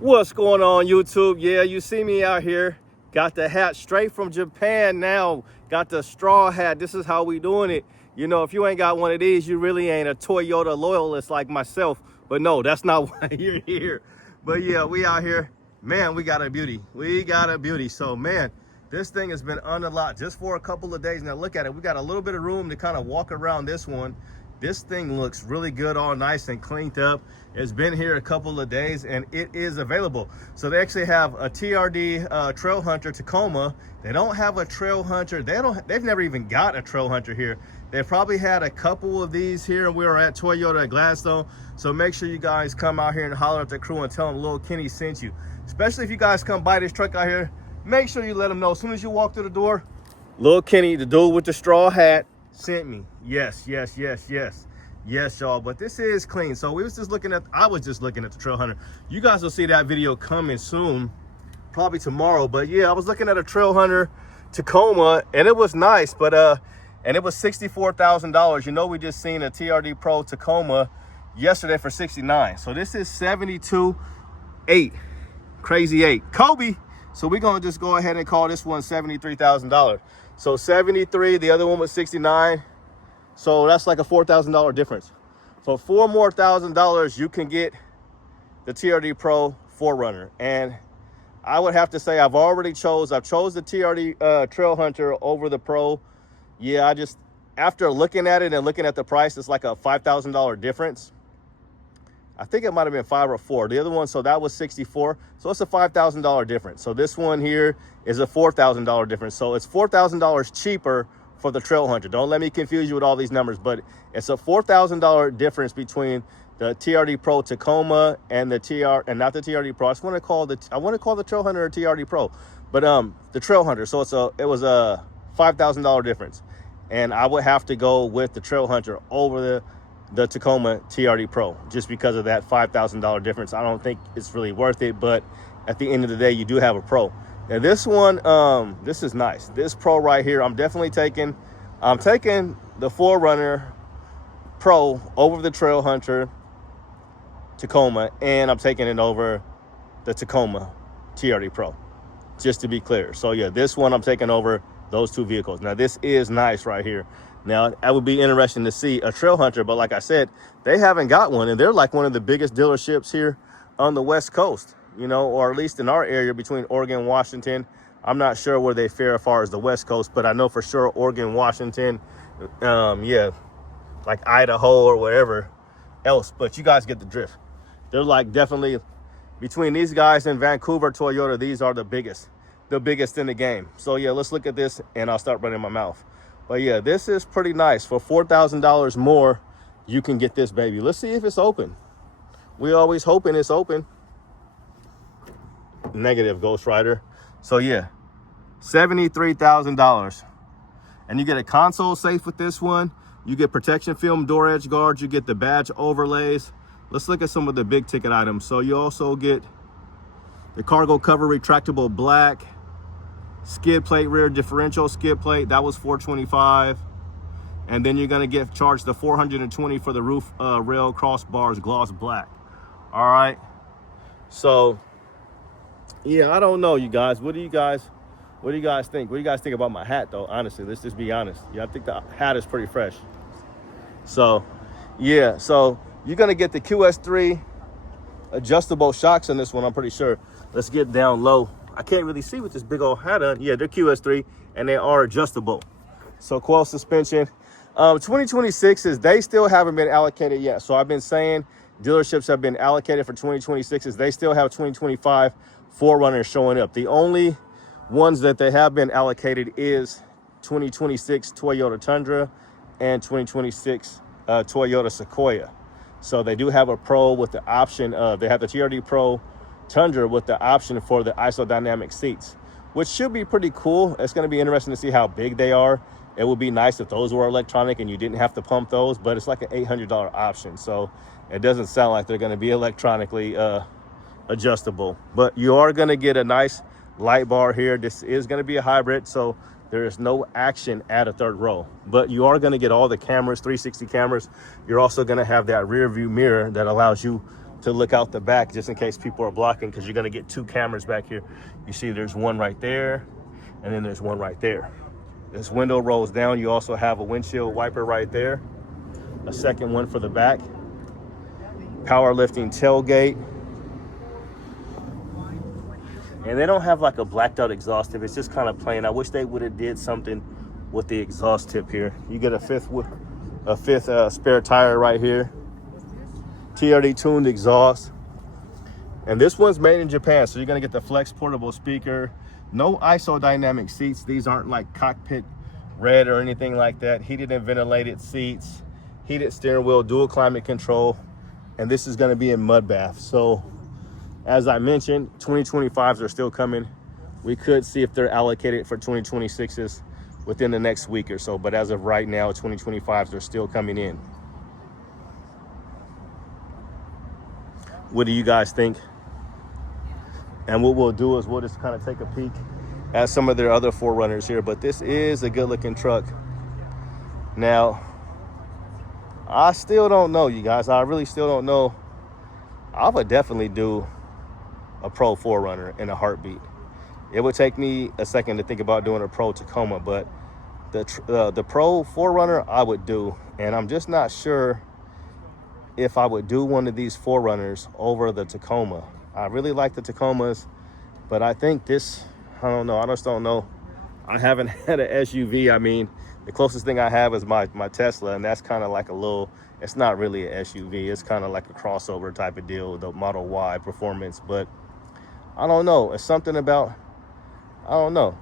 What's going on, YouTube? Yeah, you see me out here. Got the hat straight from Japan now. Got the straw hat. This is how we doing it. You know, if you ain't got one of these, you really ain't a Toyota loyalist like myself. But no, that's not why you're here. But yeah, we out here. Man, we got a beauty. We got a beauty. So, man, this thing has been on the lot just for a couple of days. Now, look at it. We got a little bit of room to kind of walk around this one. This thing looks really good, all nice and cleaned up. It's been here a couple of days and it is available. So they actually have a TRD Trail Hunter Tacoma. They don't have a Trail Hunter. They've never even got a Trail Hunter here. They probably had a couple of these here, and we were at Toyota at Gladstone. So make sure you guys come out here and holler at the crew and tell them Lil Kenny sent you. Especially if you guys come by this truck out here, make sure you let them know as soon as you walk through the door, Lil Kenny, the dude with the straw hat, sent me. Yes, yes, yes, yes. Yes, y'all, but this is clean. So I was just looking at the Trail Hunter. You guys will see that video coming soon, probably tomorrow. But yeah, I was looking at a Trail Hunter Tacoma and it was nice, but and it was $64,000. You know, we just seen a TRD Pro Tacoma yesterday for $69,000. So this is 72.8, crazy 8. Kobe. So we're gonna just go ahead and call this one $73,000. So 73, the other one was 69. So that's like a $4,000 difference. For $4,000 more, you can get the TRD Pro 4Runner. And I would have to say I've chose the TRD Trail Hunter over the Pro. Yeah, after looking at it and looking at the price, it's like a $5,000 difference. I think it might have been 5 or 4. The other one, so that was 64. So it's a $5,000 difference. So this one here is a $4,000 difference. So it's $4,000 cheaper for the Trail Hunter. Don't let me confuse you with all these numbers, but it's a $4,000 difference between the TRD Pro Tacoma and not the TRD Pro. I want to call the Trail Hunter a TRD Pro, but the Trail Hunter. So it was a $5,000 difference, and I would have to go with the Trail Hunter over the Tacoma TRD Pro just because of that $5,000 difference. I don't think it's really worth it, but at the end of the day, you do have a Pro. Now this one, this is nice. This Pro right here, I'm taking the 4Runner Pro over the Trail Hunter Tacoma, and I'm taking it over the Tacoma TRD Pro, just to be clear. So yeah, this one I'm taking over those two vehicles. Now this is nice right here. Now, that would be interesting to see a Trail Hunter, but like I said, they haven't got one, and they're like one of the biggest dealerships here on the West Coast, you know, or at least in our area between Oregon and Washington. I'm not sure where they fare as far as the West Coast, but I know for sure Oregon, Washington, yeah, like Idaho or wherever else, but you guys get the drift. They're like definitely, between these guys and Vancouver Toyota, these are the biggest in the game. So yeah, let's look at this, and I'll start running my mouth. But yeah, this is pretty nice. For $4,000 more, you can get this baby. Let's see if it's open. We always hoping it's open. Negative, Ghost Rider. So yeah, $73,000. And you get a console safe with this one. You get protection film door edge guards. You get the badge overlays. Let's look at some of the big ticket items. So you also get the cargo cover retractable black. Skid plate, rear differential skid plate, that was $425. And then you're gonna get charged the $420 for the roof rail crossbars gloss black. All right, so yeah, I don't know, you guys. What do you guys think? What do you guys think about my hat, though? Honestly, let's just be honest. Yeah, I think the hat is pretty fresh. So yeah, so you're gonna get the QS3 adjustable shocks in this one, I'm pretty sure. Let's get down low. I can't really see with this big old hat on. Yeah, they're QS3 and they are adjustable. So coil suspension. 2026s, they still haven't been allocated yet. So I've been saying dealerships have been allocated for 2026s. They still have 2025 4Runners showing up. The only ones that they have been allocated is 2026 Toyota Tundra and 2026 Toyota Sequoia. So they do have a Pro with the option of, they have the TRD Pro Tundra with the option for the isodynamic seats, which should be pretty cool. It's going to be interesting to see how big they are. It would be nice if those were electronic and you didn't have to pump those, but it's like an $800 option. So it doesn't sound like they're going to be electronically adjustable, but you are going to get a nice light bar here. This is going to be a hybrid, so there is no action at a third row, but you are going to get all the cameras, 360 cameras. You're also going to have that rear view mirror that allows you to look out the back just in case people are blocking, because you're going to get two cameras back here. You see there's one right there, and then there's one right there. This window rolls down. You also have a windshield wiper right there, a second one for the back, power lifting tailgate. And they don't have like a blacked out exhaust tip. It's just kind of plain. I wish they would have did something with the exhaust tip here. You get a fifth spare tire right here. TRD tuned exhaust. And this one's made in Japan, so you're gonna get the flex portable speaker. No isodynamic seats. These aren't like cockpit red or anything like that. Heated and ventilated seats, heated steering wheel, dual climate control, and this is gonna be in mud bath. So as I mentioned, 2025s are still coming. We could see if they're allocated for 2026s within the next week or so, but as of right now, 2025s are still coming in. What do you guys think? And what we'll do is we'll just kind of take a peek at some of their other 4Runners here, but this is a good looking truck. Now, I still don't know, you guys. I really still don't know. I would definitely do a Pro 4Runner in a heartbeat. It would take me a second to think about doing a Pro Tacoma, but the Pro 4Runner I would do, and I'm just not sure if I would do one of these 4Runners over the Tacoma. I really like the Tacomas, but I think this, I don't know. I just don't know. I haven't had an SUV. I mean, the closest thing I have is my Tesla, and that's kind of like a little, it's not really an SUV. It's kind of like a crossover type of deal, the Model Y performance, but I don't know. It's something about, I don't know.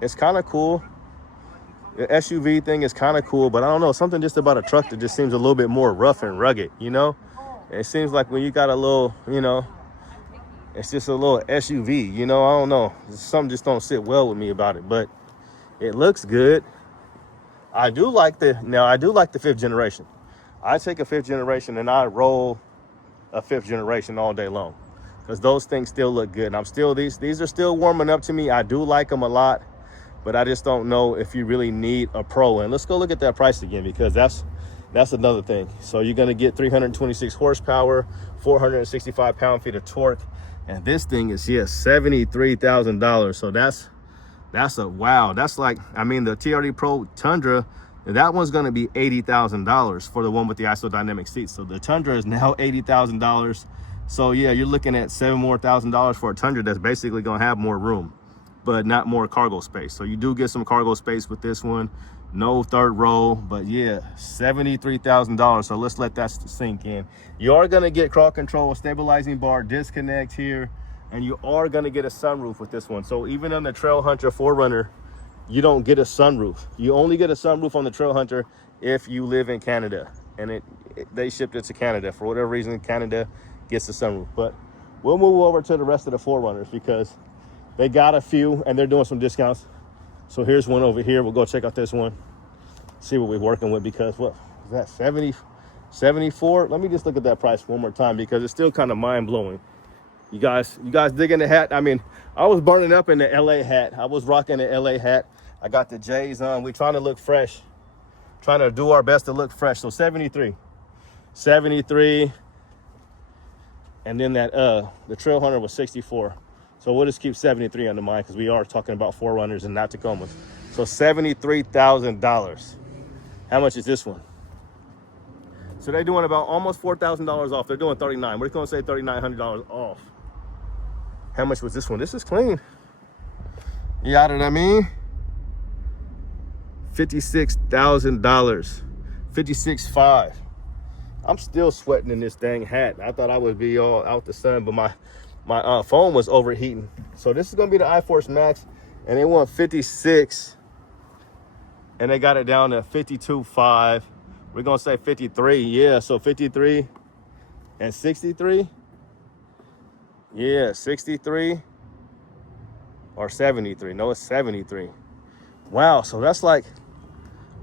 It's kind of cool. The SUV thing is kind of cool, but I don't know. Something just about a truck that just seems a little bit more rough and rugged, you know? It seems like when you got a little, you know, it's just a little SUV, you know? I don't know. Something just don't sit well with me about it, but it looks good. I do like the fifth generation. I take a fifth generation and I roll a fifth generation all day long, because those things still look good. And I'm still, these are still warming up to me. I do like them a lot, but I just don't know if you really need a Pro. And let's go look at that price again, because that's another thing. So you're gonna get 326 horsepower, 465 pound-feet of torque, and this thing is, yeah, $73,000. So that's a wow. That's like, I mean, the TRD Pro Tundra, that one's gonna be $80,000 for the one with the isodynamic seats. So the Tundra is now $80,000. So yeah, you're looking at $7,000 more for a Tundra that's basically gonna have more room, but not more cargo space. So you do get some cargo space with this one. No third row, but yeah, $73,000. So let's let that sink in. You are gonna get crawl control, stabilizing bar, disconnect here, and you are gonna get a sunroof with this one. So even on the Trail Hunter 4Runner, you don't get a sunroof. You only get a sunroof on the Trail Hunter if you live in Canada, and they shipped it to Canada. For whatever reason, Canada gets the sunroof. But we'll move over to the rest of the 4Runners because they got a few and they're doing some discounts. So here's one over here. We'll go check out this one, see what we're working with, because what is that, 74? Let me just look at that price one more time, because it's still kind of mind-blowing. You guys digging the hat? I mean, I was burning up in the LA hat. I was rocking the LA hat. I got the J's on. We're trying to look fresh, trying to do our best to look fresh. So 73, and then that the Trail Hunter was 64. So we'll just keep 73 on the mind, because we are talking about 4Runners and not Tacomas. So $73,000. How much is this one? So they're doing about almost $4,000 off. They're doing 39. We're going to say $3,900 off. How much was this one? This is clean. You got it, I mean? $56,000. $56,500. I'm still sweating in this dang hat. I thought I would be all out the sun, but my phone was overheating. So this is gonna be the iForce Max, and they want 56, and they got it down to 52.5. We're gonna say 53, yeah. So 53 and 63, yeah, 63 or 73. No, it's 73. Wow. So that's like,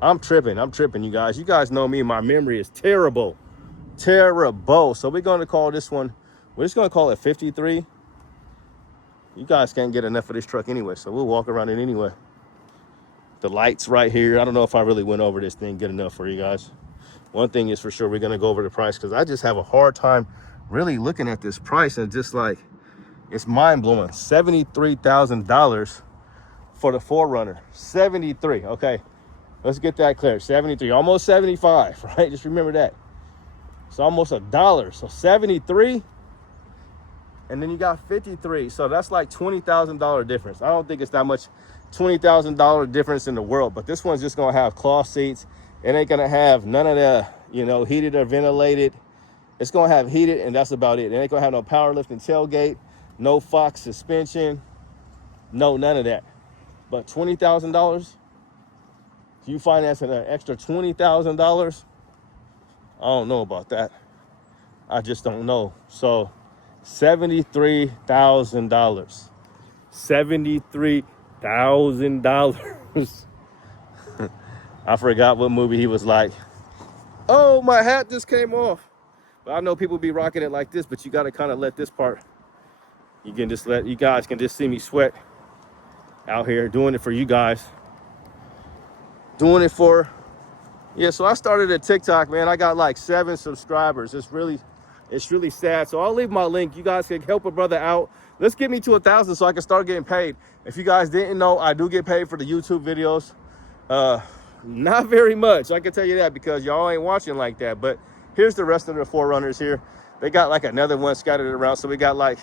I'm tripping, you guys. You guys know me. My memory is terrible. So we're gonna call this one, we're just gonna call it 53. You guys can't get enough of this truck anyway, so we'll walk around it anyway. The lights right here. I don't know if I really went over this thing good enough for you guys. one thing is for sure, we're gonna go over the price because I just have a hard time really looking at this price and just like, it's mind blowing. $73,000 for the 4Runner. 73. Okay, let's get that clear. 73, almost 75, right? Just remember that. It's almost $1. So 73, and then you got 53. So that's like $20,000 difference. I don't think it's that much $20,000 difference in the world, but this one's just gonna have cloth seats. It ain't gonna have none of the, you know, heated or ventilated. It's gonna have heated, and that's about it. It ain't gonna have no power lifting tailgate, no Fox suspension, no none of that. But $20,000, you finance an extra $20,000. I don't know about that. I just don't know. So $73,000. $73,000. I forgot what movie he was like, oh, my hat just came off. But I know people be rocking it like this, but you got to kind of let this part, you guys can just see me sweat out here doing it for you guys. Doing it for, yeah, so I started a TikTok, man. I got like 7 subscribers. It's really sad. So I'll leave my link. You guys can help a brother out. Let's get me to 1,000 so I can start getting paid. If you guys didn't know, I do get paid for the YouTube videos. Not very much, I can tell you that, because y'all ain't watching like that. But here's the rest of the 4Runners here. They got like another one scattered around. So we got like,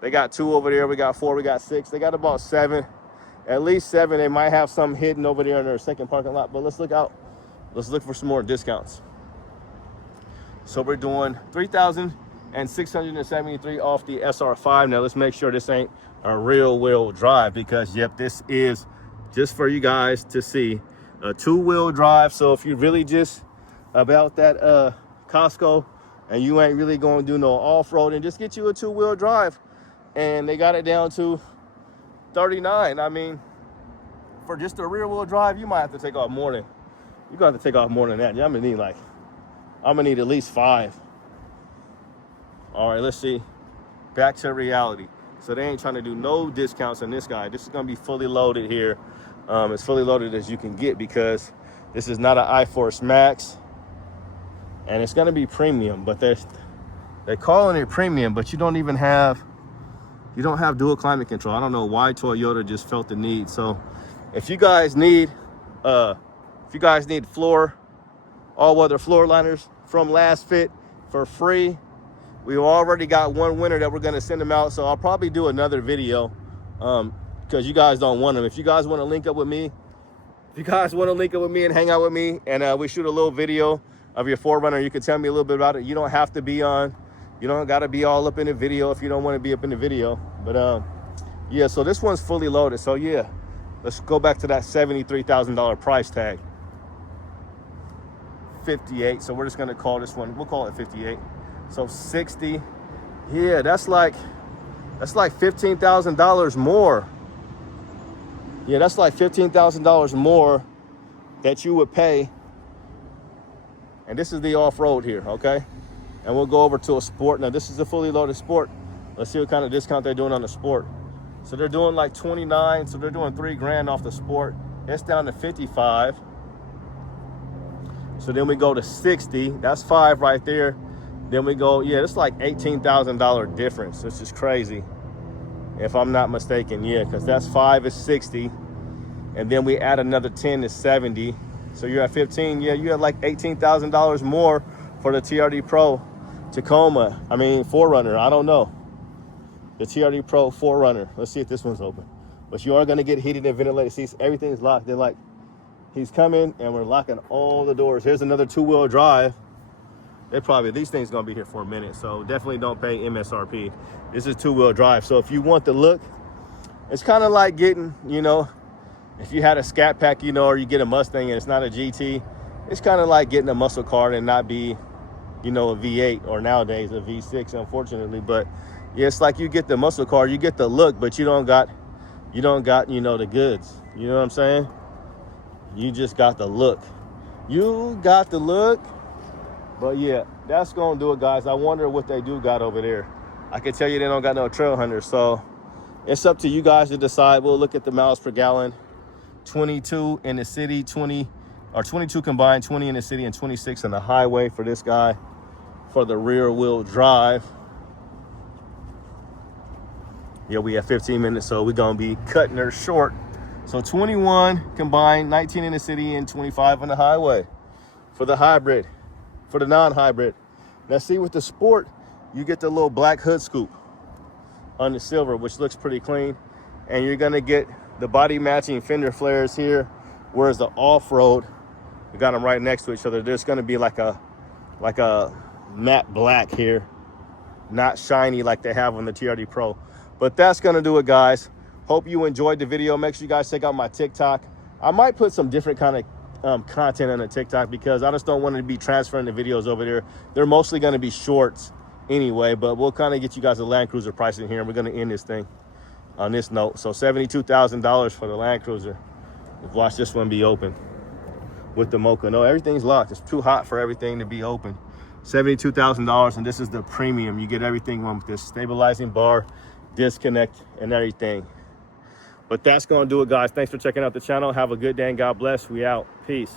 they got 2 over there. We got 4, we got 6. They got about 7, at least 7. They might have some hidden over there in their second parking lot, but let's look out. Let's look for some more discounts. So we're doing $3,673 off the SR5. Now let's make sure this ain't a real wheel drive, because yep, this is just for you guys to see a 2-wheel drive. So if you're really just about that Costco and you ain't really going to do no off-road, and just get you a 2-wheel drive, and they got it down to $39. I mean, for just a rear-wheel drive, you might have to take off more than, you're gonna have to take off more than that. I'm gonna need at least 5. All right, let's see. Back to reality. So they ain't trying to do no discounts on this guy. This is gonna be fully loaded here. As fully loaded as you can get, because this is not an iForce Max, and it's gonna be premium. But they're calling it premium, but you don't have dual climate control. I don't know why Toyota just felt the need. So if you guys need all-weather floor liners from Last Fit for free, we already got one winner that we're gonna send them out. So I'll probably do another video, because you guys don't want them. If you guys want to link up with me, and hang out with me, and we shoot a little video of your 4Runner, you can tell me a little bit about it. You don't have to be on, you don't got to be all up in the video if you don't want to be up in the video. But yeah, so this one's fully loaded. So yeah, let's go back to that $73,000 price tag. 58. So we're just gonna call this one, we'll call it 58. So 60. Yeah, that's like $15,000 more. Yeah, that's like $15,000 more that you would pay. And this is the off-road here, okay? And we'll go over to a sport. Now this is a fully loaded sport. Let's see what kind of discount they're doing on the sport. So they're doing like 29. So they're doing $3,000 off the sport. It's down to 55. So then we go to 60. That's 5 right there. Then we go, yeah, it's like $18,000 difference. It's just crazy, if I'm not mistaken. Yeah, because that's 5 is 60, and then we add another 10 is 70. So you're at 15. Yeah, you have like $18,000 more for the TRD Pro Tacoma. I mean, 4Runner. I don't know. The TRD Pro 4Runner. Let's see if this one's open. But you are going to get heated and ventilated seats. Everything's locked. They're like, he's coming, and we're locking all the doors. Here's another 2-wheel drive. These things gonna be here for a minute, so definitely don't pay MSRP. This is 2-wheel drive. So if you want the look, it's kind of like getting, you know, if you had a Scat Pack, you know, or you get a Mustang and it's not a GT, it's kind of like getting a muscle car and not be, you know, a V8, or nowadays a V6, unfortunately. But yeah, it's like you get the muscle car, you get the look, but you don't got, you know, the goods. You know what I'm saying? You just got the look. You got the look. But yeah, that's gonna do it, guys. I wonder what they do got over there. I can tell you they don't got no trail hunters, so it's up to you guys to decide. We'll look at the miles per gallon. 22 in the city, 20 or 22 combined, 20 in the city and 26 on the highway for this guy for the rear wheel drive. Yeah, we have 15 minutes, so we're gonna be cutting her short. So 21 combined, 19 in the city and 25 on the highway for the hybrid, for the non-hybrid. Now see, with the sport, you get the little black hood scoop on the silver, which looks pretty clean. And you're gonna get the body matching fender flares here, whereas the off-road, we got them right next to each other. There's gonna be like a matte black here, not shiny like they have on the TRD Pro. But that's gonna do it, guys. Hope you enjoyed the video. Make sure you guys check out my TikTok. I might put some different kind of content on the TikTok because I just don't want to be transferring the videos over there. They're mostly going to be shorts anyway, but we'll kind of get you guys a Land Cruiser pricing here, and we're going to end this thing on this note. So $72,000 for the Land Cruiser. Watch this one be open with the Mocha. No, everything's locked. It's too hot for everything to be open. $72,000, and this is the premium. You get everything with this stabilizing bar, disconnect, and everything. But that's going to do it, guys. Thanks for checking out the channel. Have a good day and God bless. We out. Peace.